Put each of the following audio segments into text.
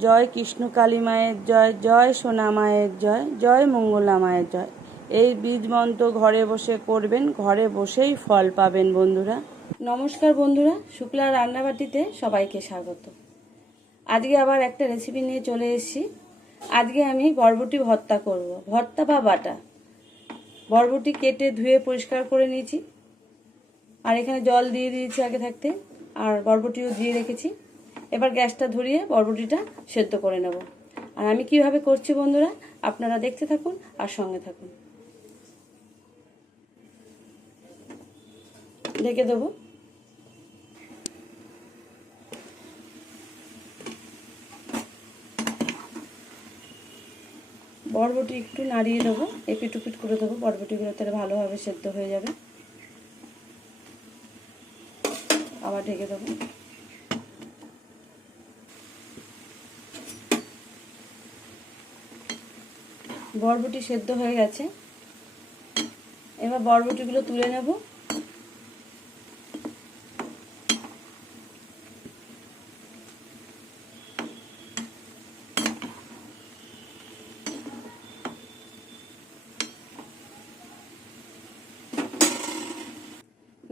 জয় কৃষ্ণ কালী মায়ের জয় জয় সোনা মায়ের জয় জয় মঙ্গলা মায়ের জয়। এই বীজ মন্ত্র ঘরে বসে করবেন, ঘরে বসেই ফল পাবেন বন্ধুরা। নমস্কার বন্ধুরা, শুক্লা রান্নাবাটিতে সবাইকে স্বাগত। আজকে আবার একটা রেসিপি নিয়ে চলে এসেছি। আজকে আমি বরবটি ভর্তা করব। ভর্তা বা বাটা? বরবটি কেটে ধুয়ে পরিষ্কার করে নিয়েছি। আর এখানে জল দিয়ে দিয়েছি আগে থাকতে। আর বরবটিও দিয়ে রেখেছি। এবার গ্যাসটা ধরিয়ে বরবটিটা সেদ্ধ করে নেব। আর আমি কীভাবে করছি বন্ধুরা, আপনারা দেখতে থাকুন আর সঙ্গে থাকুন। ঢেকে দেবো। বরবটি একটু নাড়িয়ে দেবো এপিট উপিট করে দেবো, বরবটিগুলো তাহলে ভালোভাবে সেদ্ধ হয়ে যাবে। আবার ঢেকে দেবো। বরবটি সেদ্ধ হয়ে গেছে। এবার বরবটিগুলো তুলে নেব।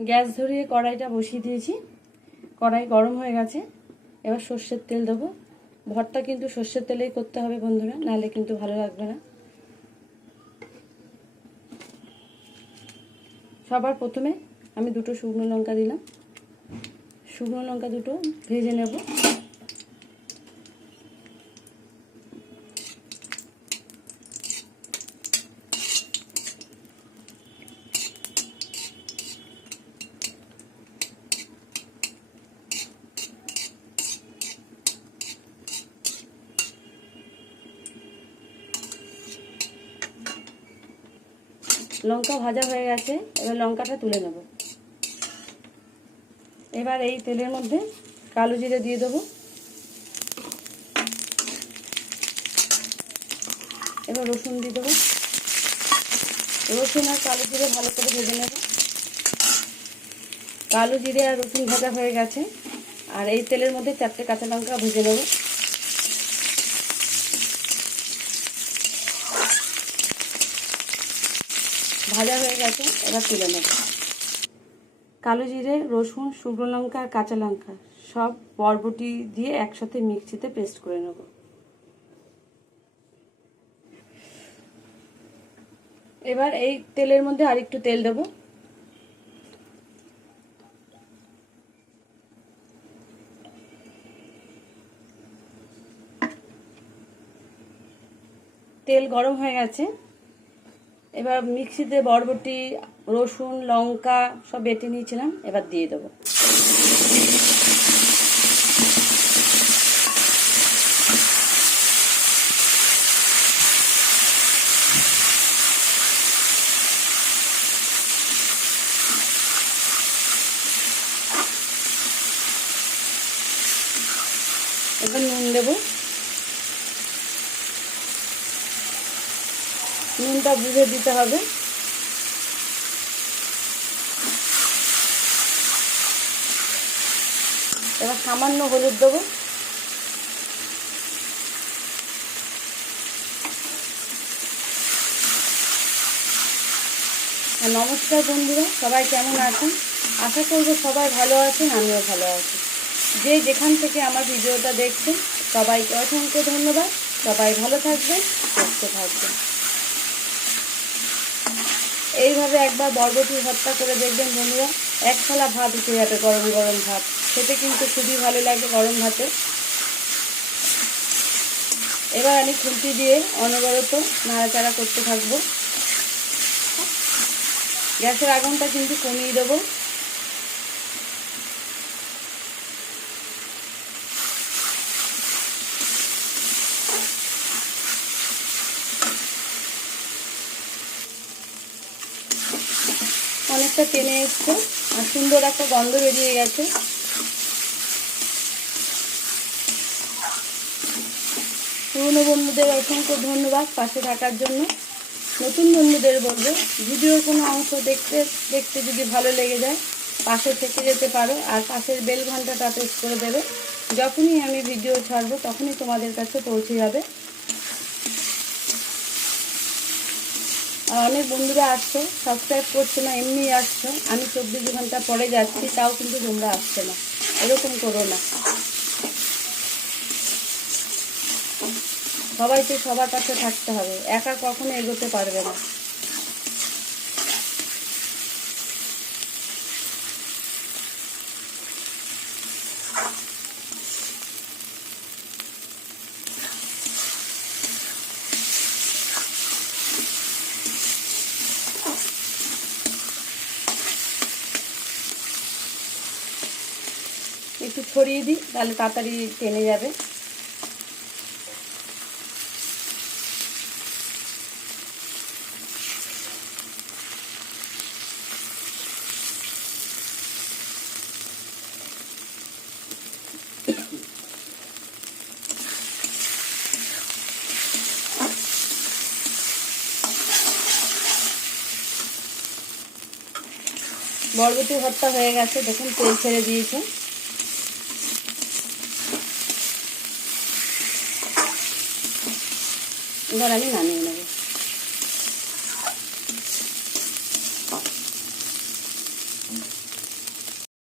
গ্যাস ধরিয়ে কড়াইটা বসিয়ে দিয়েছি। কড়াই গরম হয়ে গেছে। এবার সর্ষের তেল দেবো। ভর্তা কিন্তু সর্ষের তেলেই করতে হবে বন্ধুরা, নাহলে কিন্তু ভালো লাগবে না। সবার প্রথমে আমি দুটো শুকনো লঙ্কা দিলাম। শুকনো লঙ্কা দুটো ভেজে নেব। লঙ্কা ভাজা হয়ে গেছে, এবার লঙ্কাটা তুলে নেব। এবার এই তেলের মধ্যে কালো জিরে দিয়ে দেবো। এবার রসুন দিয়ে দেবো। রসুন আর কালো জিরে ভালো করে ভেজে নেব। কালো জিরে আর রসুন ভাজা হয়ে গেছে, আর এই তেলের মধ্যে চারটে কাঁচা লঙ্কা ভেজে নেব। ভাজা হয়ে গেছে, এবার তুলে নেব। কালো জিরে, রসুন, শুকনো লঙ্কা আর কাঁচা লঙ্কা সব বরবটি দিয়ে একসাথে মিক্সিতে পেস্ট করে নেব। এবার এই তেলের মধ্যে আর একটু তেল দেব। তেল গরম হয়ে গেছে। এবার মিক্সিতে বরবটি রসুন লঙ্কা সব বেটে নিয়েছিলাম এবার দিয়ে দেবো। এবার নুন দেবো। নুনটা বুঝে দিতে হবে। এবার সামান্য হলুদ দেবো। নমস্কার বন্ধুরা, সবাই কেমন আছেন? আশা করব সবাই ভালো আছেন, আমিও ভালো আছি। যে যেখান থেকে আমার ভিডিওটা দেখছেন, সবাইকে অসংখ্য ধন্যবাদ। সবাই ভালো থাকবেন, সুস্থ থাকবেন। এইভাবে একবার বরবটি হত্যা করে দেখবেন বন্ধুরা, এক থালা ভাত উঠে যাবে গরম গরম ভাত। খেতে কিন্তু খুবই ভালো লাগে গরম ভাতে। এবার আমি খুন্তি দিয়ে অনবরত নাড়াচাড়া করতে থাকব। গ্যাসের আগুনটা কিন্তু কমিয়ে দেবো। অনেকটা টেনে এসছে। আর সুন্দর একটা গন্ধ বেরিয়ে গেছে। পুরনো বন্ধুদের অসংখ্য ধন্যবাদ পাশে থাকার জন্য। নতুন বন্ধুদের বলব, ভিডিওর কোনো অংশ দেখতে দেখতে যদি ভালো লেগে যায়, পাশে থেকে যেতে পারো। আর পাশের বেল ঘন্টাটা প্রেস করে দেবে। যখনই আমি ভিডিও ছাড়বো, তখনই তোমাদের কাছে পৌঁছে যাবে। আর অনেক বন্ধুরা আসছো সাবস্ক্রাইব করছ না এমনি আসছো। আমি চব্বিশ ঘণ্টা পরে যাচ্ছি, তাও কিন্তু তোমরা আসছে না। এরকম করো না। সবাইকে সবার কাছে থাকতে হবে, একা কখনো এগোতে পারবে না। একটু ছড়িয়ে দিই, তাহলে তাড়াতাড়ি টেনে যাবে। বরবটি ভর্তা হয়ে গেছে, দেখুন তেল ছেড়ে দিয়েছে। এবার আমি নামিয়ে নেব